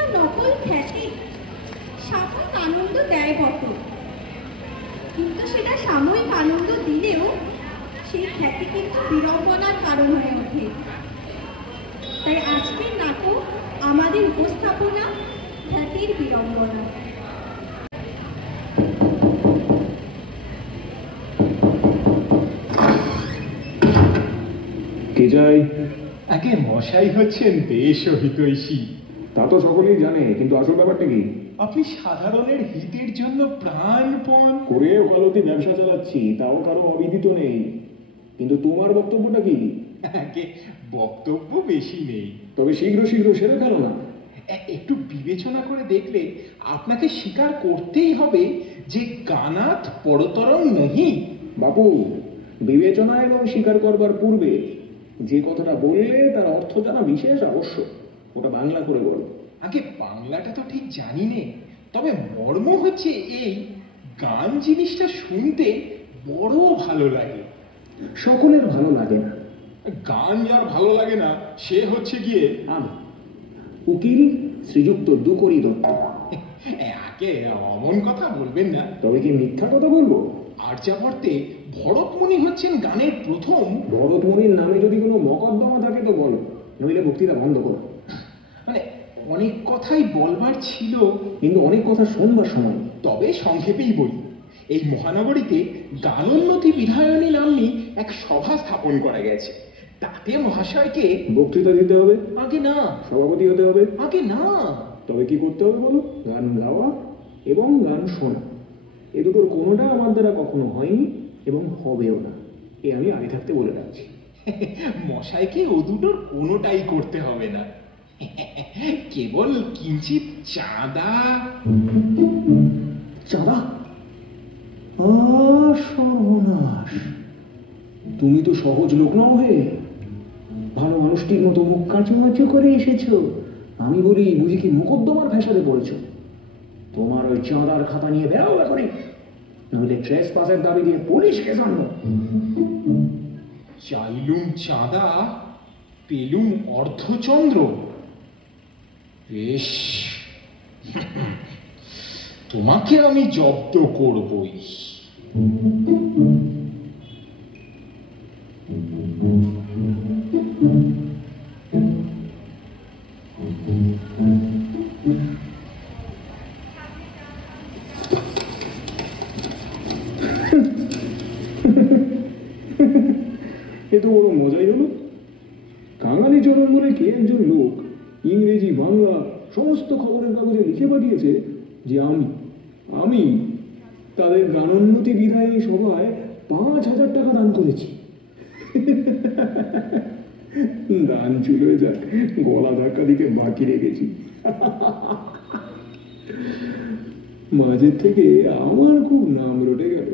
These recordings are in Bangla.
বা নকল খ্যাতি সাময়িক আনন্দ দেয় বট, কিন্তু সেটা সাময়িক আনন্দ দিলেও সেই খ্যাতি কিন্তু বিড়ম্বনার কারণ হয়ে ওঠে। তাই আজকের নাটক আমাদের উপস্থাপনা খ্যাতির বিড়ম্বনা। কে যাই? আগে মশাই হচ্ছেন বেশ হিতৈষী। তা তো সকলেই জানে, কিন্তু আসল ব্যাপারটা কি? আপনি সাধারণের হিতের জন্য প্রাণপণ করে ভালোতে ব্যবসা চালাচ্ছি, তাও কারো অবিদিত নেই। কিন্তু তোমার বক্তব্যটা কি? আগে বক্তব্য বেশি নেই, তবে শীঘ্র শীঘ্র সেরে ফেলো না। একটু বিবেচনা করে দেখলে আপনাকে স্বীকার করতেই হবে যে গানাত পরতরং নহি। বাপু, বিবেচনা এবং স্বীকার করবার পূর্বে যে কথাটা বললে তার অর্থ জানা বিশেষ আবশ্যক। ওটা বাংলা করে বলো। আগে বাংলাটা তো ঠিক জানি নে, তবে মর্ম হচ্ছে এই, গান জিনিসটা শুনতে বড় ভালো লাগে। সকলের ভালো লাগে না। গান যার ভালো লাগে না সে হচ্ছে গিয়ে আমি উকিল শ্রীযুক্ত দুকরি দত্ত। আগে অমন কথা বলবেন না। তবে কি মিথ্যা কথা বলবো? আর্যাবর্তে ভরতমণি হচ্ছেন গানের প্রথম। ভরতমণির নামে যদি কোনো মকদ্দমা থাকে তো বলো, নইলে বক্তৃতা বন্ধ করো। মানে অনেক কথাই বলবার ছিল, কিন্তু অনেক কথা শুনবার সময়। তবে সংক্ষেপেই বলি, এই মহানগরীতে গানোন্নতি বিধায়নী নাম্নী এক সভা স্থাপন করা গেছে। তাতে মহাশয়কে বক্তৃতা দিতে হবে? আগে না। সভাপতি হতে হবে? আগে না। তবে কি করতে হবে বলো? গান গাওয়া এবং গান শোনা, এ দুটোর কোনোটা আমার দ্বারা কখনো হয়নি এবং হবেও না, এ আমি আগে থাকতে বলে রাখছি। মশাইকে ও দুটোর কোনোটাই করতে হবে না, কেবল কিঞ্চিত চাঁদা। চাঁদা? সর্বনাশ! তুমি তো সহজ লোক নও হে। ভালো মানুষটির মতো মুখ কাঁচুমাচু করে এসেছো। আমি বলি, বুঝি কি মোকদ্দমার ফ্যাসাদে পড়েছ? তোমার ওই চাঁদার খাতা নিয়ে বেরো এখনই, নইলে ট্রেস পাসের দাবি দিয়ে পুলিশকে জানবো। চাইলুম চাঁদা, পেলুম অর্ধচন্দ্র। বেশ, তোমাকে আমি জব্দ করবই। এ তো বড় মজাই হলো। কাঙালি চরণ বলে কে একজন লোক ইংরেজি বাংলা সমস্ত খবরের কাগজে লিখে পাঠিয়েছে যে আমি তাদের গানোন্নতি বিধায়ী সভায় 5,000 টাকা দান করেছি। দান চুলে যাক, গলা ধাক্কা দিতে বাকি রেখেছি। মাঝের থেকে আমার খুব নাম রটে গেল।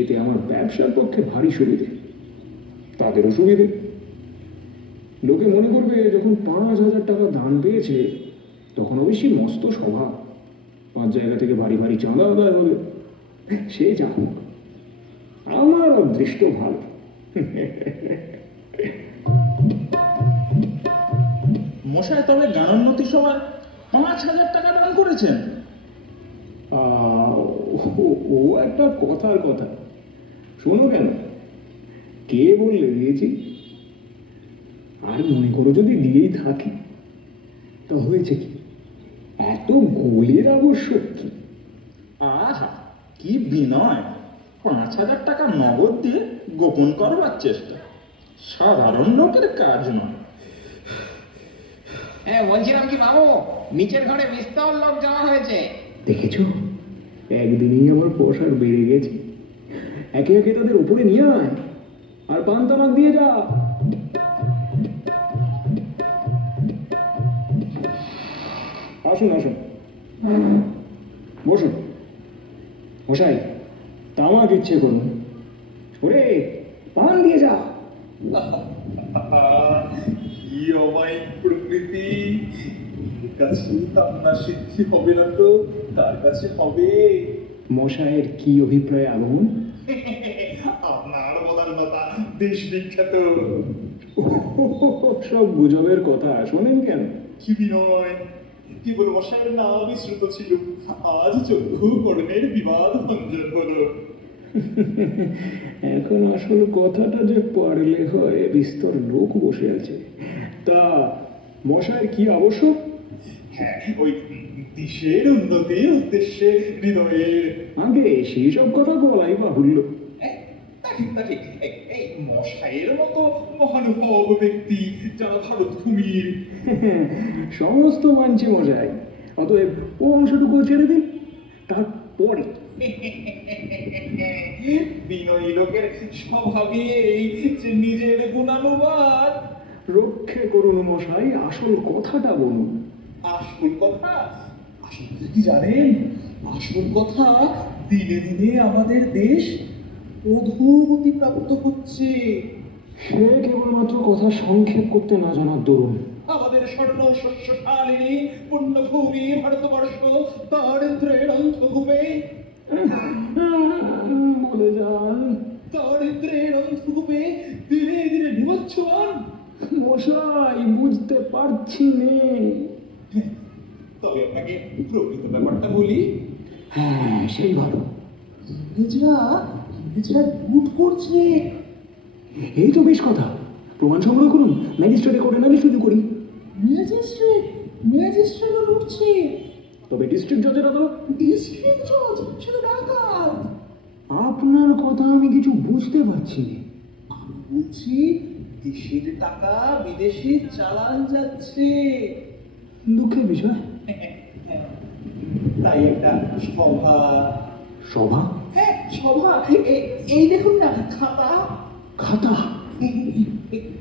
এতে আমার ব্যবসার পক্ষে ভারী সুবিধে, তাদেরও সুবিধে। লোকে মনে করবে যখন 5,000 টাকা দান পেয়েছে তখন অবশ্যই মস্ত সভা, 5 জায়গা থেকে ভারী ভারী চাঁদা আদায় হবে। সে যা হোক, আমার অদৃষ্ট ভালো। মশাই তবে গানোন্নতি সভায় 5,000 টাকা দান করেছেন? ও একটা কথার কথা। শোনো কেন, কে বললে দিয়েছি? আর মনে করো যদি দিয়েই থাকি, তা হয়েছে কি? এত গোলের আবশ্যক কি? আহা, কি বিনয়! 5,000 টাকা নগদ দিয়ে গোপন করবার চেষ্টা সাধারণ লোকের কাজ নয়। হ্যাঁ, বলছিলাম কি বাবু, নিচের ঘরে বিস্তর লোক জমা হয়েছে। দেখেছ, একদিনেই আমার পয়সার বেড়ে গেছে। একে একে তাদের উপরে নিয়ে আয় আর পান তামাক দিয়ে যা। আসুন আসুন, বসুন। মশাই, তামাক ইচ্ছে করুন, ওরে পান দিয়ে যা। কি অমায়িক প্রকৃতি! এর কাছে কামনা সিদ্ধি হবে না তো তার কাছে হবে। মশাইয়ের কি অভিপ্রায় আগমন? আপনার বদান্যতা দেশ বিখ্যাত। সব গুজবের কথা, শোনেন কেন? কি বিনয়! কেবল মশাইয়ের নামই শ্রুত ছিল, আজ চক্ষু করণের বিবাদ ভঞ্জন হলো। এখন আসল কথাটা যে পারলে হয়, বিস্তর লোক বসে আছে। তা মশাইয়ের কি আবশ্যক? হ্যাঁ, ওই দেশের উন্নতির উদ্দেশ্যে হৃদয়ের। আগে সেই সব কথা বলাই বাহুল্য। তা ঠিক, তা ঠিক। এই মশাইয়ের মতো মহানুভব ব্যক্তি যারা ভারত ভূমির। সমস্ত মানছে মশাই, অতএব ও অংশটুকু ছেড়ে দিন, তারপরে বিনয়ী লোকের স্বভাবই এই যে নিজের গুণানুবাদ। রক্ষে করুন মশাই, আসল কথাটা বলুন। আসল কথা? আসল কথা কি জানেন? আসল কথা, দিনে দিনে আমাদের দেশ অধোগতি প্রাপ্ত হচ্ছে। সে কেবলমাত্র কথা সংক্ষেপ করতে না জানার দরুন। আমাদের স্বর্ণ শস্যশালিনী পুণ্যভূমি ভারতবর্ষ দারিদ্র্যের অন্ধকূপে, বলে যান। দারিদ্র্যের অন্ধকূপে দিনে দিনে নিমজ্জন। মশাই বুঝতে পারছি নে। তবে আপনাকে প্রকৃত ব্যাপারটা বলি। হ্যাঁ, সেই ভালো। ইংরেজরা লুট করছে। এই তো বেশ কথা। প্রমাণ সংগ্রহ করুন, ম্যাজিস্ট্রেটে কোর্টে নালিশ রুজু করি। ম্যাজিস্ট্রেটও লুটছে। তবে ডিস্ট্রিক্ট জজের আদালত? ডিস্ট্রিক্ট জজ শুধু ডাকাত। আপনার কথা আমি কিছু বুঝতে পারছি না। আমি বলছি, দেশের টাকা বিদেশে চালান যাচ্ছে। দুঃখের বিষয়। তাই একটা সভা। সভা? হ্যাঁ, সভা। এই দেখুন না, খাতা। খাতা?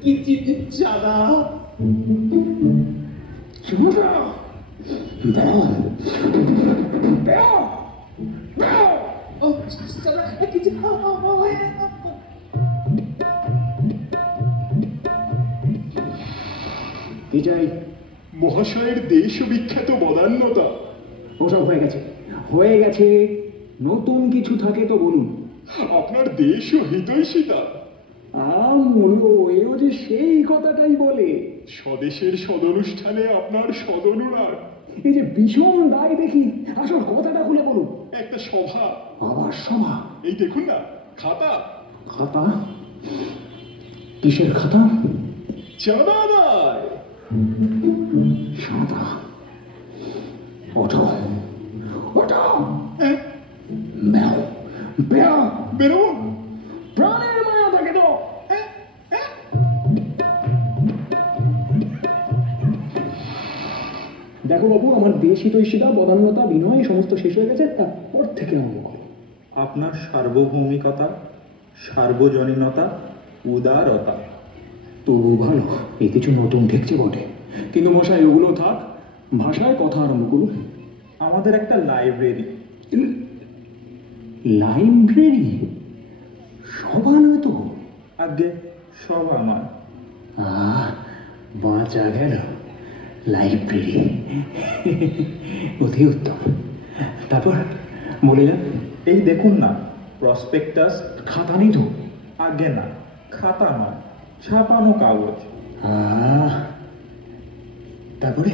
কি চাঁদা। চাঁদা? দাও, দাও, দাও। ও চাঁদা, কিছু কি চাই? মহাশয়ের দেশ বিখ্যাত বদান্যতা। ওসব হয়ে গেছে, হয়ে গেছে। নতুন কিছু থাকে তো বলুন। আপনার দেশ ও হিতৈষিতা। আমলো এও যে সেই কথাটাই বলে। স্বদেশের সদনুষ্ঠানে আপনার সদনুরাগ। এই যে ভীষণ দায় দেখি, আসল কথাটা খুলে বলুন। একটা সভা। আবার সভা? এই দেখুন না, খাতা। খাতা? কিসের খাতা? চাঁদা আদায়। সাদা। ওঠো, ওঠো। বেও, বেও, বেরোন। প্রাণের মায়া থাকে তো। দেখো বাবু, আমার দেশ হিতৈষিতা, বদান্যতা, বিনয় সমস্ত শেষ হয়ে গেছে, তারপর থেকে আরম্ভ করো। আপনার সার্বভৌমিকতা, সার্বজনীনতা, উদারতা। তবু ভালো, এ কিছু নতুন ঠেকছে বটে। কিন্তু মশাই, ওগুলো থাক, ভাষায় কথা আরম্ভ করুন। আমাদের একটা লাইব্রেরি। লাইব্রেরি? সভা নয় তো? আগে সভা নয়। বাঁচা গেল, লাইব্রেরি। অতি উত্তম। তারপর বলে যান। এই দেখুন না, প্রসপেক্টাস। খাতা নেই তো? আগে না, খাতা নয়, ছাপানো কাগজ। তারপরে?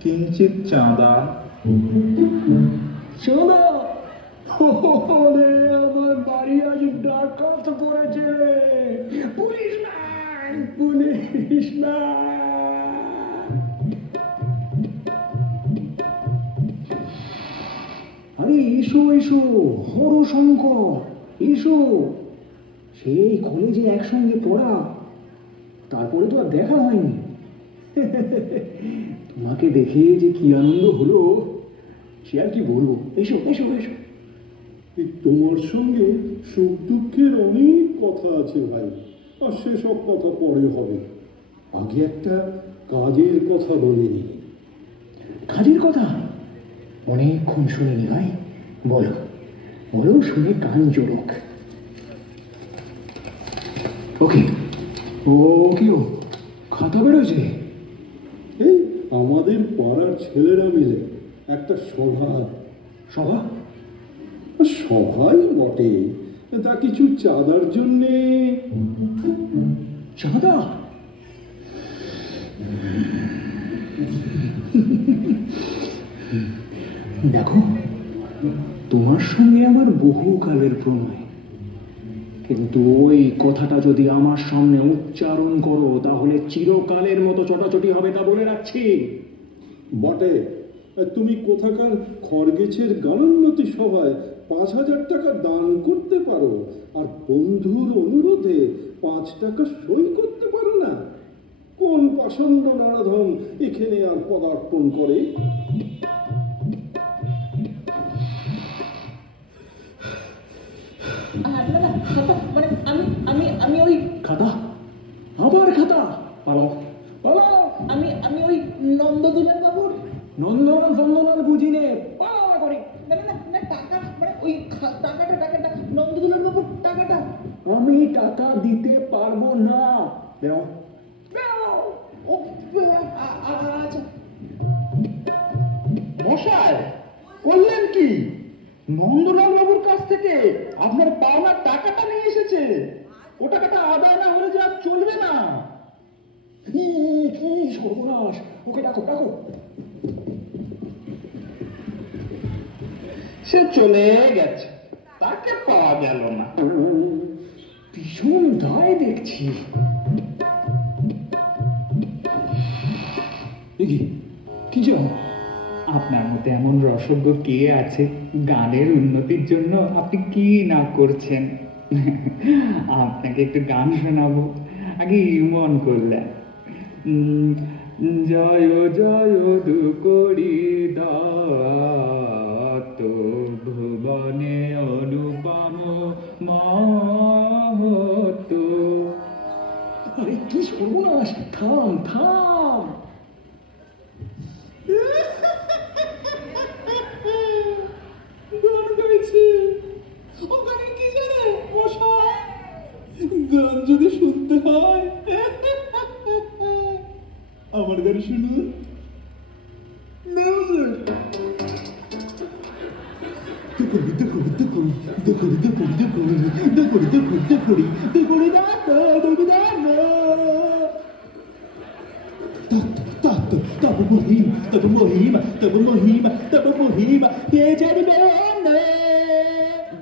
কিঞ্চিত চাঁদা। চাঁদা? আমার বাড়ি আজ ডাকাত পড়েছে। পুলিশ নাই, পুলিশ নাই। আরে এসো এসো, হরশঙ্কর, এসো। সেই কলেজে একসঙ্গে পড়া, তারপরে তো আর দেখা হয়নি। তোমাকে দেখে যে কি আনন্দ হলো, সে আর কি বলবো। এসো এসো এসো। তোমার সঙ্গে সুখ দুঃখের অনেক কথা আছে ভাই, আর সেসব কথা পরে হবে। আগে একটা কাজের কথা বলিনি। কাজের কথা? অনেকক্ষণ শুনিনি ভাই, বলো বলো, শুনে কান জোড়ক। ওকে ও কেউ খাতা বেরোছে? এই আমাদের পাড়ার ছেলেরা মিলে একটা সভা। সভা? সভাই বটে, তা কিছু চাঁদার জন্যে। চাঁদা? দেখো, তোমার সঙ্গে আমার বহুকালের প্রণয়, কিন্তু ওই কথাটা যদি আমার সামনে উচ্চারণ করো তাহলে চিরকালের মতো চটাচটি হবে, তা বলে রাখছি। বটে, তুমি কোথাকার খড়গেছের গানোন্নতি সভায় 5,000 টাকা দান করতে পারো, আর বন্ধুর অনুরোধে 5 টাকা সই করতে পারো না? কোন পাষণ্ড নারাধম এখানে আর পদার্পণ করে? আমি ওই খাতা, আবার খাতা, পালাও পালাও। আমি ওই নন্দদুলাল বাবুর নন্দন চন্দনাল বুঝি নে, পালা করি। টাকা, মানে ওই টাকাটা নন্দদুলাল বাবুর টাকাটা। আমি টাকা দিতে পারবো না। বেরো ও আচ্ছা। মশাই করলেন কি? নন্দলাল বাবুর কাছ থেকে আপনার পাওনার টাকাটা নিয়ে এসেছে। ও টাকাটা আদায় না হলে যে আর চলবে না। সর্বনাশ, ওকে ডাকো ডাকো। সে চলে গেছে, তাকে পাওয়া গেল না। ভীষণ দায় দেখছি। কি চাও? আপনার মতো এমন রসজ্ঞ কে আছে? গানের উন্নতির জন্য আপনি কি না করছেন। আপনাকে একটু গান শোনাবো, আগে মন করলেন। জয় জয় দুকড়ি দাত ভুবনে অনুপম মহত্ব। আরে কি সর্বনাশ, থাম থাম। গান গাইছে। ও গানে কি জানে মশাই? গান যদি শুনতে হয় আমার গান শুনুন।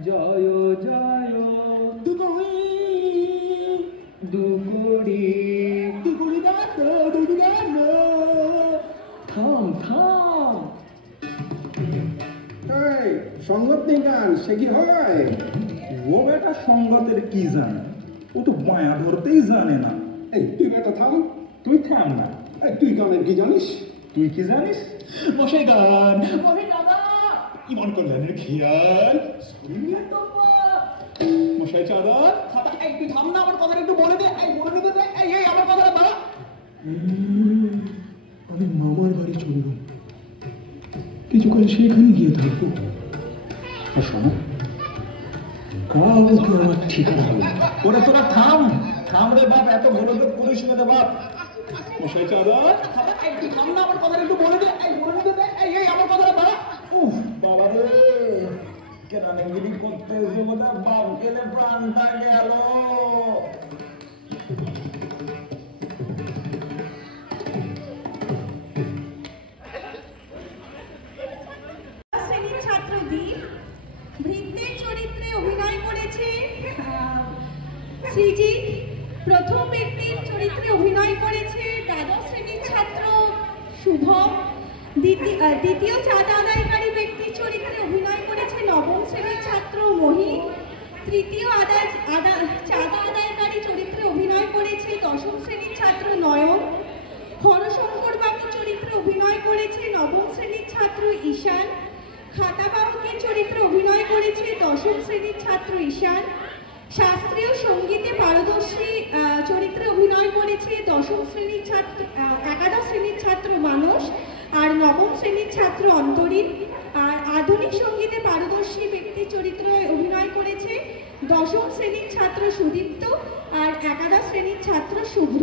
জয় জয় দুকড়ি। থাম থাম। সঙ্গত নেই গান, সে কি হয়? ও বেটা সঙ্গতের কি জানে? ও তো বায়া ধরতেই জানে না। এই তুই বেটা থাম। তুই থাম না। এই তুই গানের কি জানিস? তুই কি জানিস? মশাই গান, মশাই দাদা ইমন কল্যাণের খেয়াল শুনলে তো মশাই চাঁদার খাতা। এই তুই থাম না, আমার কথাটা একটু বলে দে। এই বলে দিতে দে। এই আমার কথাটা দাঁড়া। আমি মামার বাড়ি চললাম, কিছুকাল সেখানে গিয়ে থাকবো। আর শোনো, কাউকে আমার ঠিকানা হবে না। ওরে তোরা থাম থাম রে বাপ, এত গোলযোগ করিস না রে বাপ। মশাই চাঁদার খাতা। এই তুই থাম না, আমার কথাটা একটু বলে দে। এই বলে দিতে দে। এই আমার কথাটা দাঁড়া। উফ বাবা রে, কেরানিগিরি করতে এসে বোধহয় বাপ গেলে প্রাণটা গেল। শ্রেণীর ছাত্র দীপ ভৃত্যের চরিত্রে অভিনয় করেছে সৃজিত। প্রথম ব্যক্তির চরিত্রে অভিনয় করেছে দ্বাদশ শ্রেণীর ছাত্র শুভম। দ্বিতীয় চাঁদা আদায়কারী ব্যক্তির চরিত্রে অভিনয় করেছে নবম শ্রেণীর ছাত্র মহি। তৃতীয় চাঁদা আদায়কারী চরিত্রে অভিনয় করেছে দশম শ্রেণীর ছাত্র নয়ন। হরশঙ্কর বাবুর চরিত্রে অভিনয় করেছে নবম শ্রেণীর ছাত্র ঈশান। খাতাবাহকের চরিত্রে অভিনয় করেছে দশম শ্রেণীর ছাত্র ঈশান। শাস্ত্রীয় সঙ্গীতে পারদর্শী চরিত্রে অভিনয় করেছে একাদশ শ্রেণীর ছাত্র মানস আর নবম শ্রেণীর ছাত্র অন্তরীণ। আর আধুনিক সঙ্গীতে পারদর্শী ব্যক্তির চরিত্রে অভিনয় করেছে দশম শ্রেণীর ছাত্র সুদীপ্ত আর একাদশ শ্রেণীর ছাত্র শুভ্র।